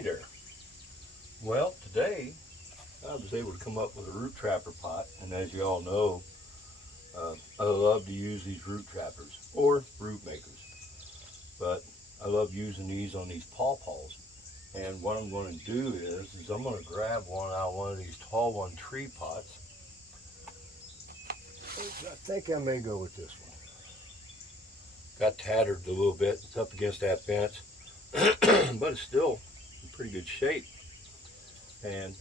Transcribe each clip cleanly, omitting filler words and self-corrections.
Hey there. Well, today I was able to come up with a root trapper pot, and as you all know, I love to use these root trappers or root makers, but I love using these on these pawpaws. And what I'm going to do is I'm going to grab one out of one of these tall one tree pots. I think I may go with this one. Got tattered a little bit. It's up against that fence, but it's still in pretty good shape. And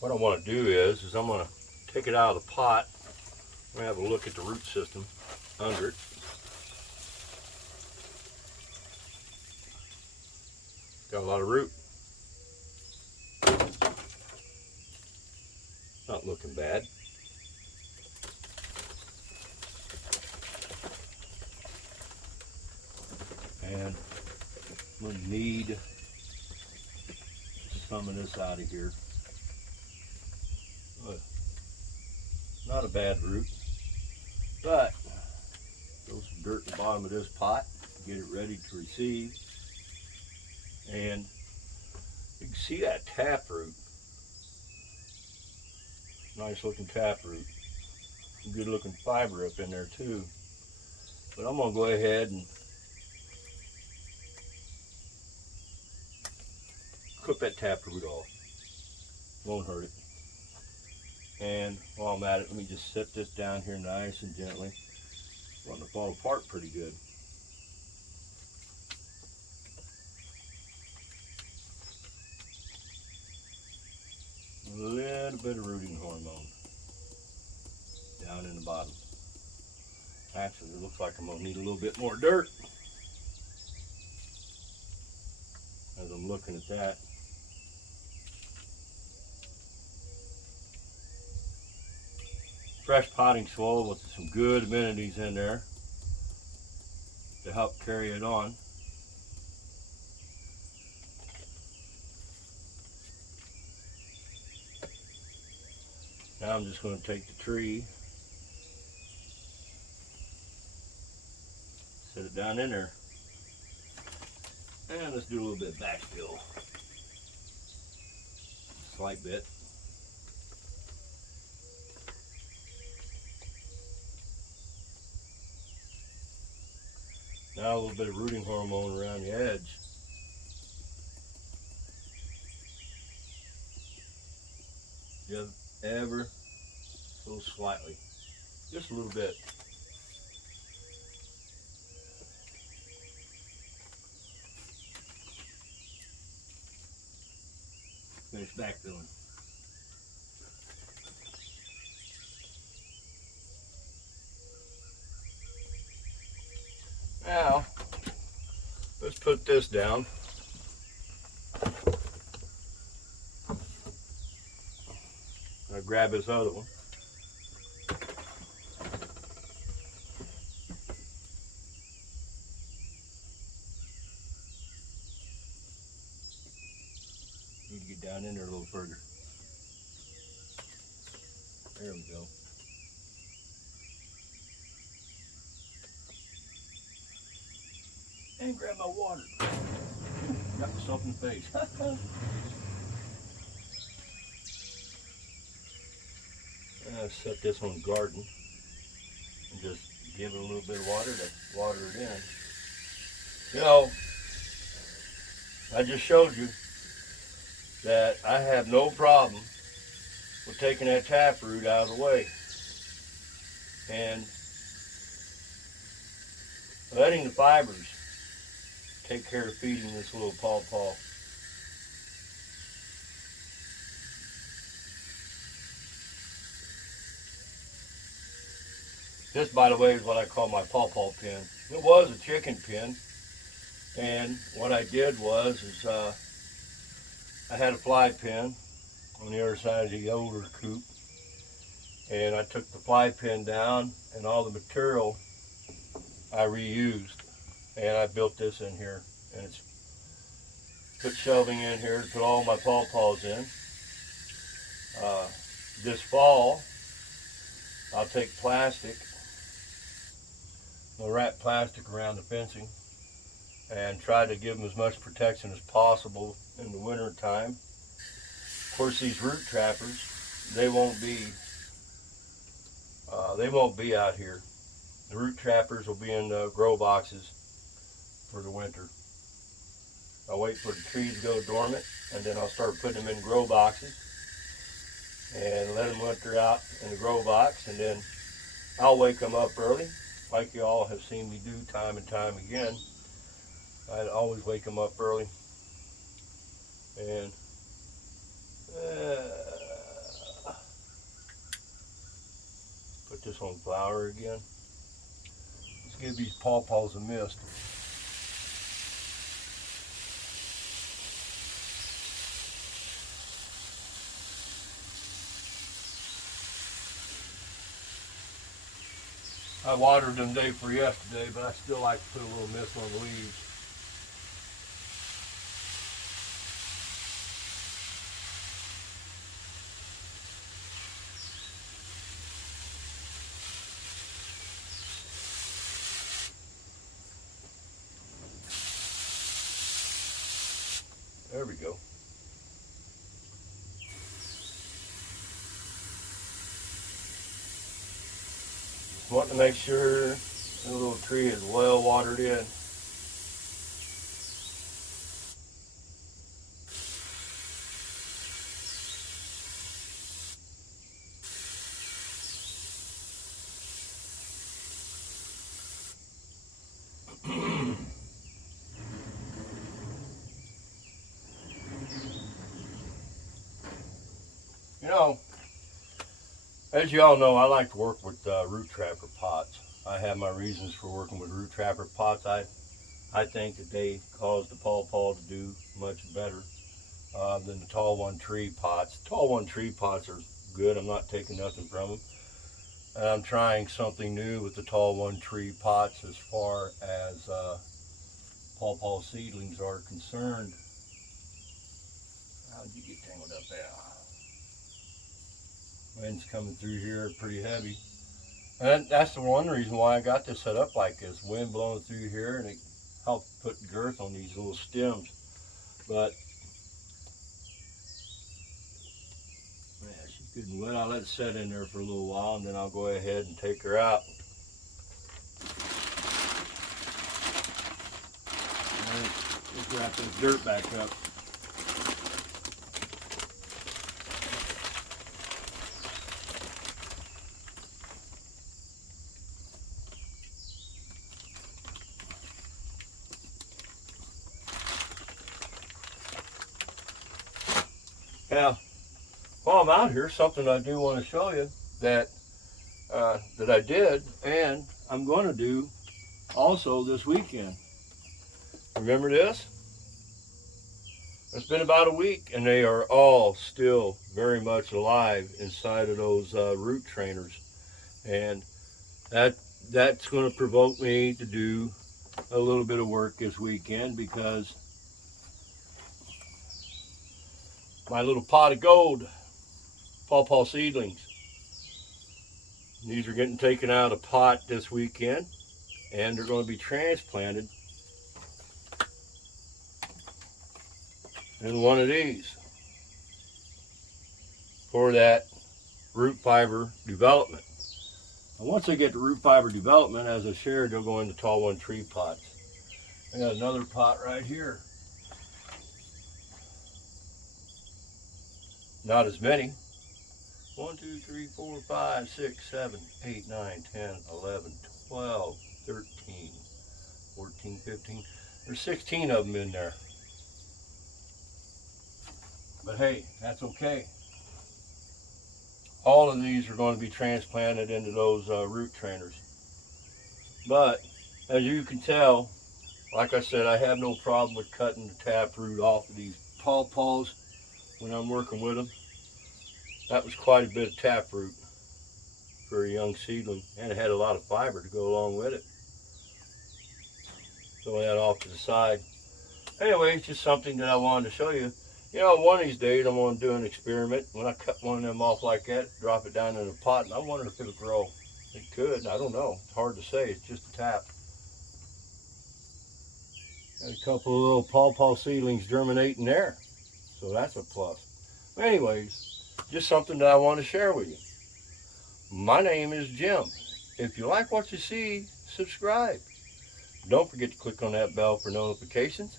what I want to do is I'm going to take it out of the pot. I'm going to have a look at the root system under it. Got a lot of root. Not looking bad. And I'm going to need some of this out of here. Not a bad root, but throw some dirt in the bottom of this pot, get it ready to receive. And you can see that taproot. Nice looking taproot. Some good looking fiber up in there too. But I'm going to go ahead and clip that taproot off. Won't hurt it. And while I'm at it, let me just set this down here nice and gently. It's wanting to fall apart pretty good. A little bit of rooting hormone down in the bottom. Actually, it looks like I'm going to need a little bit more dirt as I'm looking at that. Fresh potting soil with some good amenities in there to help carry it on. Now I'm just going to take the tree, set it down in there, and let's do a little bit of backfill. Slight bit. Now a little bit of rooting hormone around the edge. Just ever so slightly. Just a little bit. Finish backfilling. Now, let's put this down. I'll grab this other one. Need to get down in there a little further. There we go. And grab my water. Got myself in the face. I'll set this on garden and just give it a little bit of water to water it in. You know, I just showed you that I have no problem with taking that taproot out of the way and letting the fibers take care of feeding this little pawpaw. This, by the way, is what I call my pawpaw pen. It was a chicken pen, and what I did was I had a fly pen on the other side of the older coop, and I took the fly pen down and all the material I reused, and I built this in here, and it's put shelving in here to put all my pawpaws in. This fall I'll take plastic, I'll wrap plastic around the fencing and try to give them as much protection as possible in the winter time. Of course, these root trappers, they won't be out here. The root trappers will be in grow boxes for the winter. I'll wait for the trees to go dormant, and then I'll start putting them in grow boxes and let them winter out in the grow box, and then I'll wake them up early, like you all have seen me do time and time again. I always wake them up early, and put this on flour again. Let's give these pawpaws a mist. I watered them day for yesterday, but I still like to put a little mist on the leaves. There we go. Just want to make sure the little tree is well watered in. You know, as you all know, I like to work with root trapper pots. I have my reasons for working with root trapper pots. I think that they cause the pawpaw to do much better than the tall one tree pots. Tall one tree pots are good. I'm not taking nothing from them. And I'm trying something new with the tall one tree pots as far as pawpaw seedlings are concerned. How'd you get tangled up there? Wind's coming through here pretty heavy. And that's the one reason why I got this set up like this. Wind blowing through here, and it helps put girth on these little stems. But man, she's good and wet. I'll let it set in there for a little while, and then I'll go ahead and take her out. Alright, let's wrap this dirt back up. Now, while I'm out here, something I do want to show you that I did, and I'm going to do also this weekend. Remember this? It's been about a week, and they are all still very much alive inside of those root trainers, and that's going to provoke me to do a little bit of work this weekend, because my little pot of gold pawpaw seedlings, these are getting taken out of the pot this weekend, and they're going to be transplanted in one of these for that root fiber development. And once they get the root fiber development, as I shared, they'll go into tall one tree pots. I got another pot right here. Not as many. 1, 2, 3, 4, 5, 6, 7, 8, 9, 10, 11, 12, 13, 14, 15. There's 16 of them in there. But hey, that's okay. All of these are going to be transplanted into those root trainers. But as you can tell, like I said, I have no problem with cutting the taproot off of these pawpaws when I'm working with them. That was quite a bit of taproot for a young seedling, and it had a lot of fiber to go along with it. Throw that off to the side. Anyway, it's just something that I wanted to show you. You know, one of these days I'm going to do an experiment. When I cut one of them off like that, drop it down in a pot, and I wonder if it'll grow. It could. I don't know. It's hard to say. It's just a tap. Got a couple of little pawpaw seedlings germinating there. So that's a plus. Anyways, just something that I want to share with you. My name is Jim. If you like what you see, subscribe. Don't forget to click on that bell for notifications.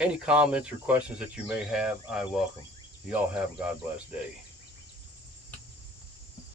Any comments or questions that you may have, I welcome. Y'all have a God bless day.